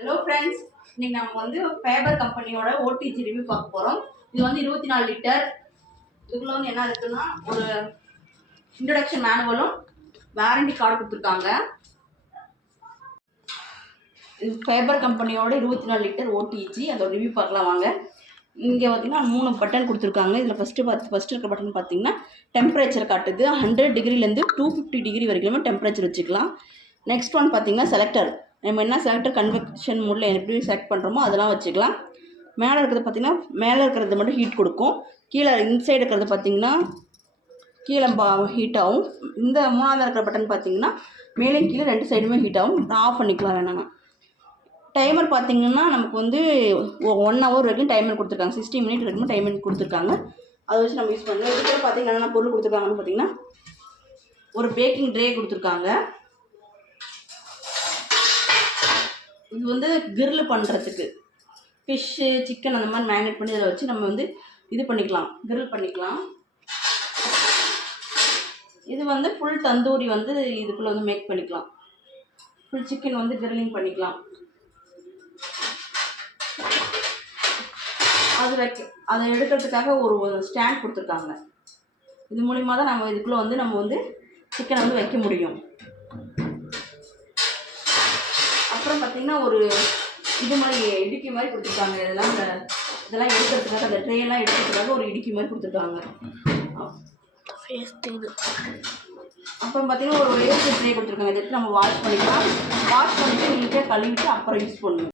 Hello friends, இன்னைக்கு நம்ம வந்து ஃபேபர் கம்பெனியோட ஓடிஜி ரிவ்யூ பார்க்க போகிறோம். இது வந்து 24 லிட்டர். இதுக்குள்ள வந்து என்ன இருக்குன்னா ஒரு இன்ட்ரடக்ஷன் மேனுவலும் வாரண்டி கார்டு கொடுத்துருக்காங்க. இது ஃபேபர் கம்பெனியோட 24 லிட்டர் ஓடிஜி. அதோட ரிவ்யூ பார்க்கலாம் வாங்க. இங்கே பார்த்தீங்கன்னா 3 பட்டன் கொடுத்துருக்காங்க. இதில் ஃபஸ்ட்டு இருக்க பட்டன் பார்த்தீங்கன்னா டெம்பரேச்சர் காட்டுது. 100 டிகிரிலேருந்து 250 டிகிரி வரைக்குமே டெம்பரேச்சர் வச்சுக்கலாம். நெக்ஸ்ட் ஒன் பார்த்தீங்கன்னா செலக்டர். நம்ம என்ன செலக்டர் கன்வெக்ஷன் மோடில் எப்படி செலக்ட் பண்ணுறோமோ அதெல்லாம் வச்சுக்கலாம். மேலே இருக்கிறது பார்த்திங்கன்னா மேலே இருக்கிறது மட்டும் ஹீட் கொடுக்கும். கீழே இன்சைடு இருக்கிறது பார்த்திங்கன்னா கீழே ஹீட் ஆகும். இந்த மூணாவது இருக்கிற பட்டன் பார்த்திங்கன்னா மேலே கீழே 2 சைடுமே ஹீட் ஆகும். ஆஃப் பண்ணிக்கலாம் வேணாங்க. டைமர் பார்த்திங்கன்னா நமக்கு வந்து 1 ஹவர் வரைக்கும் டைமர் கொடுத்துருக்காங்க. 60 மினிட் வரைக்கும் டைமர் கொடுத்துருக்காங்க. அதை வச்சு நம்ம யூஸ் பண்ணுறோம். இதுக்கு பார்த்திங்கன்னா என்ன பொருள் கொடுத்துருக்காங்கன்னு பார்த்திங்கன்னா ஒரு பேக்கிங் ட்ரே கொடுத்துருக்காங்க. இது வந்து கிரில் பண்ணுறதுக்கு ஃபிஷ்ஷு சிக்கன் அந்த மாதிரி மேரினேட் பண்ணி இதில் வச்சு நம்ம வந்து இது பண்ணிக்கலாம், கிரில் பண்ணிக்கலாம். இது வந்து ஃபுல் தந்தூரி வந்து இதுக்குள்ளே வந்து மேக் பண்ணிக்கலாம். ஃபுல் சிக்கன் வந்து கிரில்லிங் பண்ணிக்கலாம். அதை எடுக்கிறதுக்காக ஒரு ஸ்டாண்ட் கொடுத்துருக்காங்க. இது மூலிமா தான் நம்ம இதுக்குள்ளே வந்து நம்ம வந்து சிக்கனை வந்து வைக்க முடியும். அப்புறம் பார்த்திங்கன்னா ஒரு இது மாதிரி இடுக்கி மாதிரி கொடுத்துருக்காங்க. இதெல்லாம் எடுக்கிறதுக்காக அந்த ட்ரேலாம் எடுக்கிறதுக்காக ஒரு இடுக்கி மாதிரி கொடுத்துருக்காங்க. அப்புறம் பார்த்திங்கன்னா ஒரு வேஸ்ட் ட்ரே கொடுத்துருக்காங்க. இதை எடுத்து நம்ம வாஷ் பண்ணிக்கலாம். வாஷ் பண்ணிவிட்டு நீட்டாக கழுவிட்டு அப்புறம் யூஸ் பண்ணணும்.